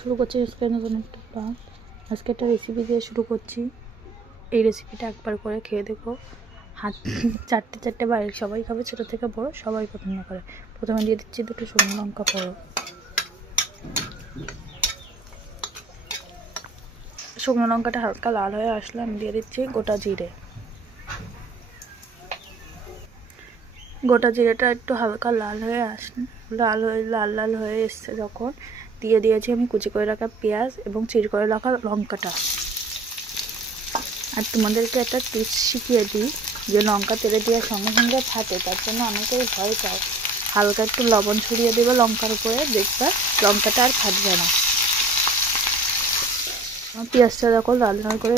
শুরু করছি আজকে নতুন একটা ব্লগ। আজকে একটা রেসিপি দিয়ে শুরু করছি। এই রেসিপিটা একবার করে খেয়ে দেখো। হাত চারটে বাড়ির সবাই খাবে, ছোটো থেকে বড়ো সবাই পছন্দ করে। প্রথমে দিয়ে দিচ্ছি দুটো শুকনো লঙ্কা বড়ো। শুকনো লঙ্কাটা হালকা লাল হয়ে আসলে আমি দিয়ে দিচ্ছি গোটা জিরে। গোটা জিরেটা একটু হালকা লাল হয়ে লাল হয়ে এসছে যখন, দিয়ে দিয়েছি আমি কুচি করে রাখা পেঁয়াজ এবং চিড় করে রাখা লঙ্কাটা। আর তোমাদেরকে একটা টিপস শিখিয়ে দিই, যে লঙ্কা তেলে দেওয়ার সঙ্গে সঙ্গে ফাটে, তার জন্য অনেকেই ভয় পায়। হালকা একটু লবণ ছড়িয়ে দেবে লঙ্কার উপরে, দেখবে লঙ্কাটা আর ফাটবে না। পেঁয়াজটা যখন লাল লাল করে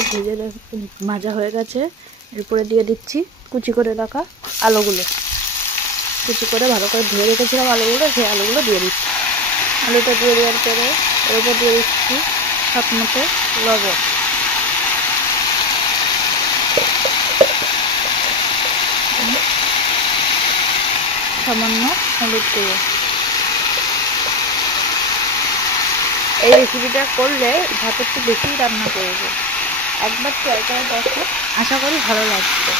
ভাজা হয়ে গেছে, এরপরে দিয়ে দিচ্ছি কুচি করে রাখা আলুগুলো। কুচি করে ভালো করে ধুয়ে রেখেছিলাম আলুগুলো, সেই আলুগুলো দিয়ে দিচ্ছি। আলুটা দিয়ে দেওয়ার পরে এর উপর দিয়ে দিচ্ছি স্বাদ মতো লবণ। সামান্য হলুদ গুঁড়ো। এই রেসিপিটা করলে ভাত একটু বেশি রান্না করবো, একবার ট্রাই করে দেখো, আশা করি ভালো লাগবে।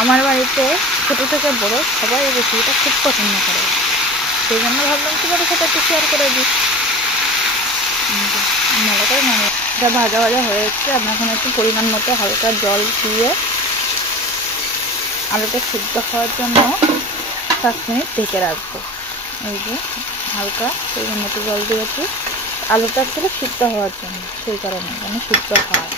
আমার বাড়িতে ছোটো থেকে বড়ো সবাই এই রেসিপিটা খুব পছন্দ করে, সেই জন্য ভাবলাম তোমাদের সাথে একটু শেয়ার করে দিই। ভালো করে এটা ভাজা হয়ে যাচ্ছে। আমি এখন একটু পরিমাণ মতো হালকা জল দিয়ে আলুটা সিদ্ধ হওয়ার জন্য 5 মিনিট ঢেকে রাখবো। এই যে হালকা পরিমাণ মতো জল দিয়েছি, আলুটা ছিল সিদ্ধ হওয়ার জন্য, সেই কারণে যেন সিদ্ধ হয়।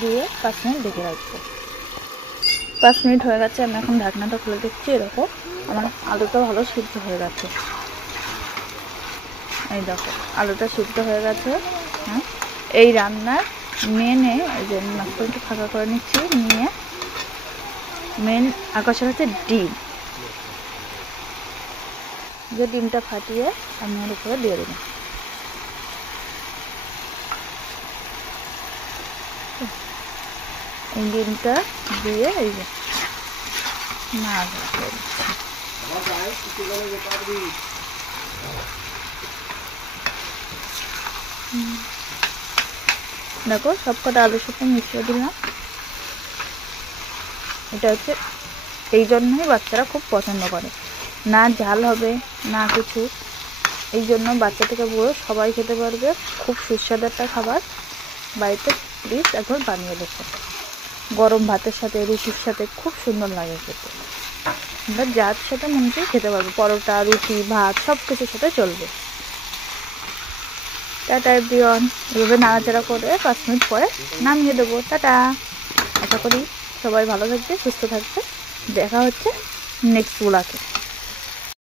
দিয়ে 5 মিনিট ঢেকে রাখবো। 5 মিনিট হয়ে গেছে, আমি এখন ঢাকনাটা খুলে দেখছি, এরকম আমার আলুটা ভালো সিদ্ধ হয়ে গেছে। এই দেখো আলুটা সিদ্ধ হয়ে গেছে। হ্যাঁ, এই রান্নার মেনে এই যে মাছটা একটু ফাঁকা করে নিচ্ছি, নিয়ে মেন আকর্ষণ হচ্ছে ডিম। যে ডিমটা ফাটিয়ে আমি ওর উপরে দিয়ে দেবো। এই ডিমটা দিয়ে এই যে দেখো সবকটা আলুর সাথে মিশিয়ে দিলাম। এটা হচ্ছে এই জন্যই বাচ্চারা খুব পছন্দ করে, না ঝাল হবে না কিছু, এই জন্য বাচ্চা থেকে বুড়ো সবাই খেতে পারবে। খুব সুস্বাদু একটা খাবার, বাড়িতে প্লিজ একবার বানিয়ে দেখো। গরম ভাতের সাথে, রুটির সাথে খুব সুন্দর লাগে খেতে। আমরা যার সাথে মনে করে খেতে পারবো, পরোটা, রুটি, ভাত সব কিছুর সাথে চলবে। Tata everyone. এভাবে নাড়াচাড়া করে 5 মিনিট পরে নামিয়ে দেবো। টাটা। আশা করি সবাই ভালো থাকবে, সুস্থ থাকবে। দেখা হচ্ছে নেক্সট ব্লগে।